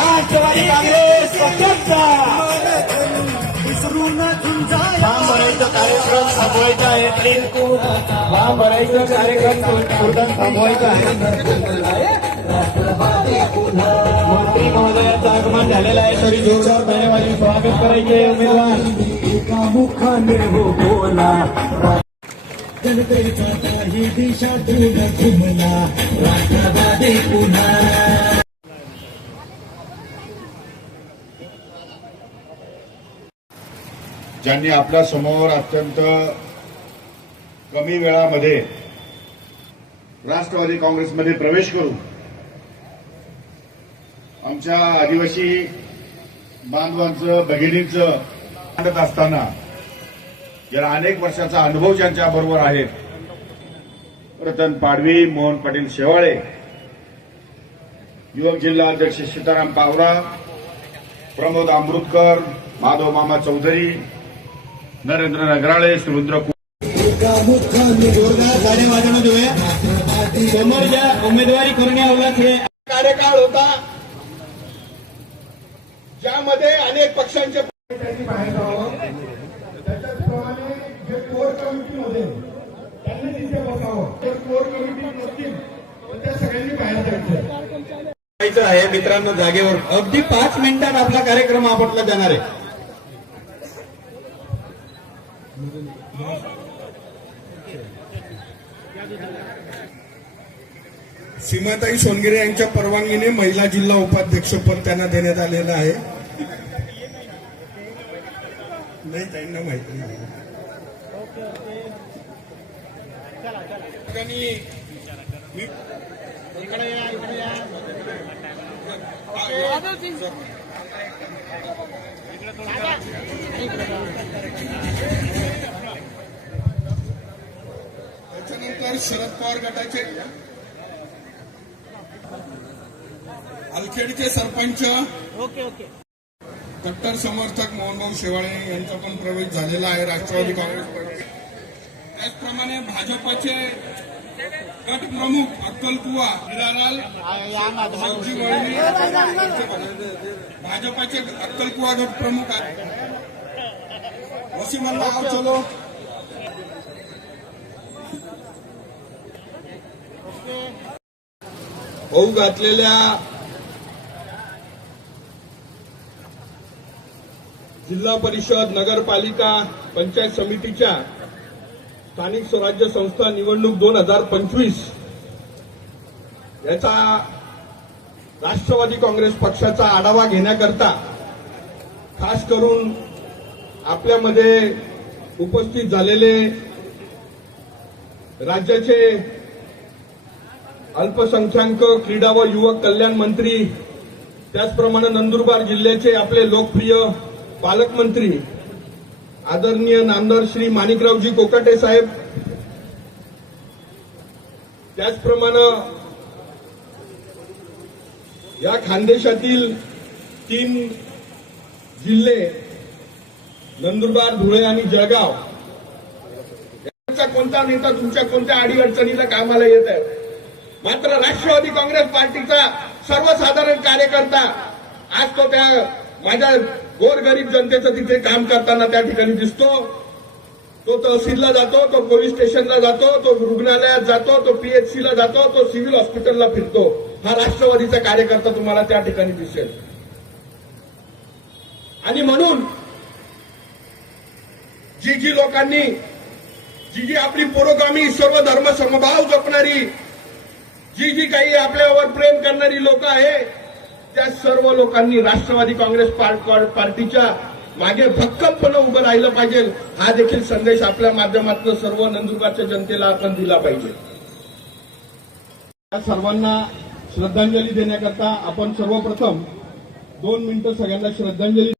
राष्ट्रवादी काँग्रेस पक्षाचा विसरून झुंजाया फॉर्म भरायचा कार्यक्रम थांबवायचा आहे. प्लीज फॉर्म भरायचा कार्यक्रम तुर्तास थांबवायचा आहे. मंत्री महोदयाचं आगमन झालेलं आहे तरी जोरदार धन्यवाद स्वागत करायचे उमेदवार. मुखाने हो बोला जनतेचा काही दिशा घुमला राष्ट्रवादी पुन्हा. ज्यांनी आपल्यासमोर अत्यंत कमी वेळामध्ये राष्ट्रवादी काँग्रेसमध्ये प्रवेश करून आमच्या आदिवासी बांधवांचं भगिनींचं मांडत असताना ज्याला अनेक वर्षाचा अनुभव ज्यांच्या बरोबर आहे रतन पाडवी मोहन पाटील शेवाळे युवक जिल्हा अध्यक्ष सीताराम पावरा प्रमोद अमृतकर माधव मामा चौधरी नरेंद्र नगराळे सुरेंद्र समोर ज्या उमेदवारी करून यावं हे कार्यकाळ होता. ज्यामध्ये अनेक पक्षांचे त्यांनी बाहेर जावं त्याच्याचप्रमाणे जे कोर कमिटीमध्ये त्यांनी तिथे बसावं कोर कमिटी नसतील तर त्या सगळ्यांनी बाहेर जायचं जायचं आहे मित्रांनो जागेवर. अगदी पाच मिनिटात आपला कार्यक्रम आपटला जाणार आहे. सीमाताई सोनगिरे यांच्या परवानगीने महिला जिल्हा उपाध्यक्ष पद त्यांना देण्यात आलेलं आहे. नाही त्यांना माहिती नाही. त्याच्यानंतर शरद पवार गटाचे अलखेडचे सरपंच कट्टर समर्थक मोहनभाऊ शेवाळे यांचा पण प्रवेश झालेला आहे राष्ट्रवादी काँग्रेस पक्ष त्याचप्रमाणे भाजपचे गट प्रमुख अक्कल कुवा हिरालाल सावजी वळणे भाजपचे अक्कल गट प्रमुख आहेत. वसीम आव चलो होऊ घातलेल्या जिल्हा परिषद नगरपालिका पंचायत समितीच्या स्थानिक स्वराज्य संस्था निवडणूक दोन हजार पंचवीस याचा राष्ट्रवादी काँग्रेस पक्षाचा आढावा घेण्याकरता खास करून आपल्यामध्ये उपस्थित झालेले राज्याचे अल्पसंख्याक क्रीडा व युवक कल्याण मंत्री त्याचप्रमाणे नंदुरबार जिल्ह्याचे आपले लोकप्रिय पालकमंत्री आदरणीय नामदार श्री माणिकरावजी कोकाटे साहेब त्याचप्रमाणे या खानदेशातील तीन जिल्हे नंदुरबार धुळे आणि जळगाव याचा कोणता नेता तुमच्या कोणत्या अडीअडचणीला कामाला येत आहे? मात्र राष्ट्रवादी काँग्रेस पार्टीचा सर्वसाधारण कार्यकर्ता आज तो त्या माझ्या गोरगरीब जनतेचं तिथे काम करताना त्या ठिकाणी दिसतो. तो तहसीलला जातो तो पोलीस स्टेशनला जातो तो रुग्णालयात जातो तो पीएचसीला जातो तो सिव्हिल हॉस्पिटलला फिरतो. हा राष्ट्रवादीचा कार्यकर्ता तुम्हाला त्या ठिकाणी दिसेल. आणि म्हणून जी जी लोकांनी जी जी आपली पुरोगामी सर्व धर्म समभाव जपणारी जी जी काही आपल्यावर प्रेम करणारी लोक आहे त्या सर्व लोकांनी राष्ट्रवादी काँग्रेस पार्टीच्या मागे भक्कमपणे उभं राहिलं पाहिजे. हा देखील संदेश आपल्या माध्यमातून सर्व नंदुरबारच्या जनतेला आपण दिला पाहिजे. या सर्वांना श्रद्धांजली देण्याकरता आपण सर्वप्रथम दोन मिनिटं सगळ्यांना श्रद्धांजली